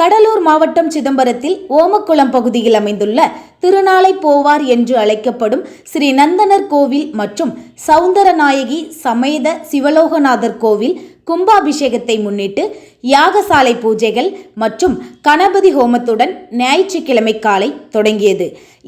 கடலூர் மாவட்டம் சிதம்பரத்தில் ஓமக்குளம் பகுதியில் அமைந்துள்ள திருநாளை போவார் என்று அழைக்கப்படும் ஸ்ரீ நந்தனர் கோவில் மற்றும் சவுந்தரநாயகி சமேத சிவலோகநாதர் கோவில் கும்பாபிஷேகத்தை முன்னிட்டு யாகசாலை பூஜைகள் மற்றும் கணபதி ஹோமத்துடன் ஞாயிற்றுக்கிழமை காலை தொடங்கியது.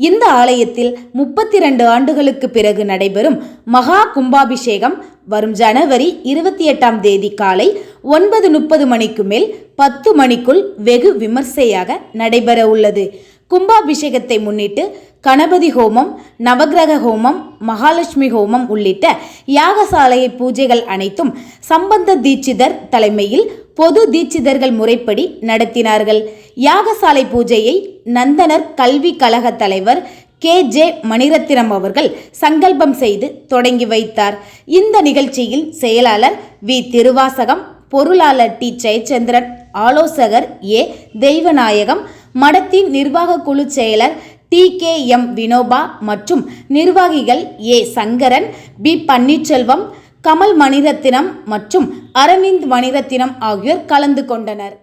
இந்த ஆலயத்தில் 32 ஆண்டுகளுக்கு பிறகு நடைபெறும் மகா கும்பாபிஷேகம் வரும் ஜனவரி 28ஆம் தேதி காலை 9:30 மணிக்கு மேல் 10 மணிக்குள் வெகு விமர்சையாக நடைபெற உள்ளது. கும்பாபிஷேகத்தை முன்னிட்டு கணபதி ஹோமம், நவகிரக ஹோமம், மகாலட்சுமி ஹோமம் உள்ளிட்ட யாகசாலை பூஜைகள் அனைத்தும் சம்பந்த தீட்சிதர் தலைமையில் பொது தீட்சிதர்கள் முறைப்படி நடத்தினார்கள். யாகசாலை பூஜையை நந்தனர் கல்வி கழக தலைவர் KJ மணிரத்தினம் அவர்கள் சங்கல்பம் செய்து தொடங்கி வைத்தார். இந்த நிகழ்ச்சியில் செயலாளர் V திருவாசகம், பொருளாளர் T ஜெயச்சந்திரன், ஆலோசகர் A தெய்வநாயகம், மடத்தின் நிர்வாக குழு செயலர் TKM வினோபா மற்றும் நிர்வாகிகள் A சங்கரன், B பன்னீர்செல்வம், கமல் மணிரத்தினம் மற்றும் அரவிந்த் மணிரத்தினம் ஆகியோர் கலந்து கொண்டனர்.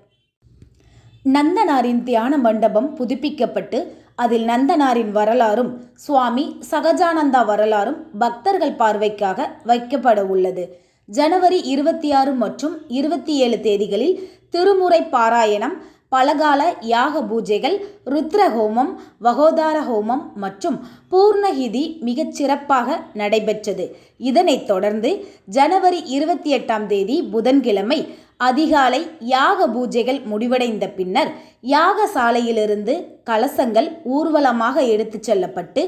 நந்தனாரின் தியான மண்டபம் புதுப்பிக்கப்பட்டு அதில் நந்தனாரின் வரலாறும் சுவாமி சகஜானந்தா வரலாறும் பக்தர்கள் பார்வைக்காக வைக்கப்பட உள்ளது. ஜனவரி 26 மற்றும் 27 தேதிகளில் திருமுறை பாராயணம், பலகால யாக பூஜைகள், ருத்ர ஹோமம், வகோதார ஹோமம் மற்றும் பூர்ணகிதி மிகச் சிறப்பாக நடைபெற்றது. இதனைத் தொடர்ந்து ஜனவரி 28ஆம் தேதி புதன்கிழமை அதிகாலை யாக பூஜைகள் முடிவடைந்த பின்னர் யாகசாலையிலிருந்து கலசங்கள் ஊர்வலமாக எடுத்துச் செல்லப்பட்டு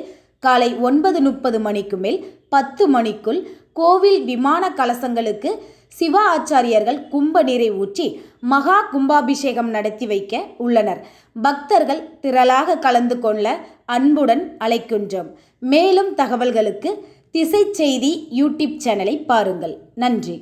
காலை 9:30 மணிக்கு மேல் 10 மணிக்குள் கோவில் விமான கலசங்களுக்கு சிவ ஆச்சாரியர்கள் கும்ப நீரை ஊற்றி மகா கும்பாபிஷேகம் நடத்தி வைக்க உள்ளனர். பக்தர்கள் திரளாக கலந்து கொள்ள அன்புடன் அழைக்கின்றோம். மேலும் தகவல்களுக்கு திசை செய்தி யூடியூப் சேனலை பாருங்கள். நன்றி.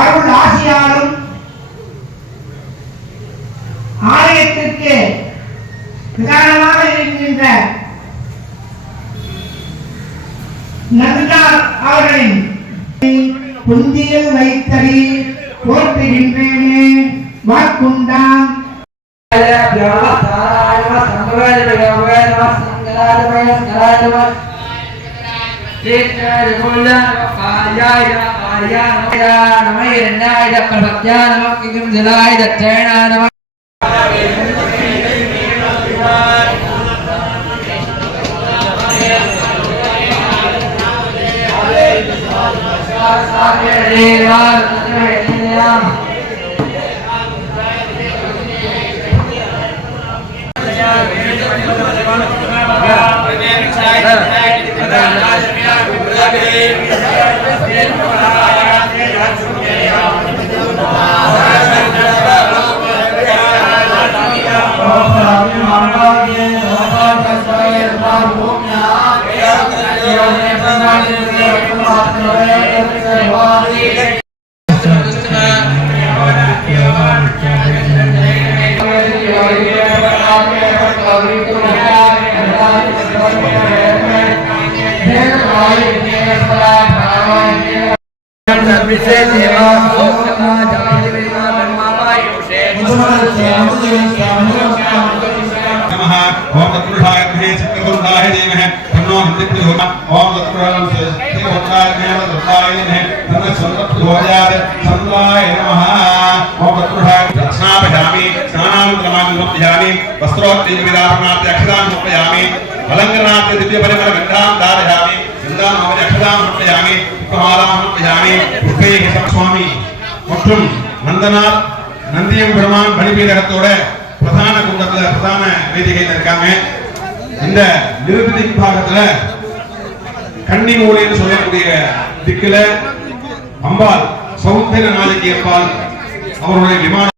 அருள் ஆசியாலும் ஆலயத்திற்கு பிரதானமாக இருக்கின்ற நந்தனார் அவர்களின் புந்தியில் வைத்தடி போற்றுகின்றேனே வாக்குண்டாம். ओम तत्पुरुषाय विद्महे चित्रगुप्ताय धीमहि तन्नो विद्युत् ओम तत्पुरुषाय धीमहि तन्नो संतप्तोयात् संताय नमः ओम तत्पुरुषाय दक्षिणापयामि स्नानानुक्रमान् समर्पयामि वस्त्रोत्तीर्विदारणात् अक्षतान् समर्पयामि अलङ्करणात् दिव्यपरिमल गन्धां धारयामि गन्धां अक्षतां समर्पयामि पुष्पमालां समर्पयामि पुष्पैः स्वामी மற்றும் நந்தனார் நந்தியம் பெருமான் பலிபீடத்தோட பிரதான கூட்டத்துல பிரதான வேதிகையில் இருக்காங்க. இந்த நிருபதி பாகத்துல கன்னி மூலைன்னு சொல்லக்கூடிய திக்குல அம்பாள் சௌந்தர நாயகி அம்பாள் அவருடைய விமான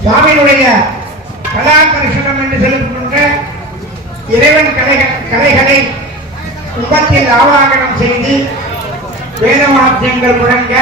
சுவாமியுடைய கலாகர்ஷணம் என்று சொல்லப்படுகின்ற இறைவன் கலைகளை கும்பத்தில் ஆவாகனம் செய்து வேத வாத்தியங்கள் முழங்க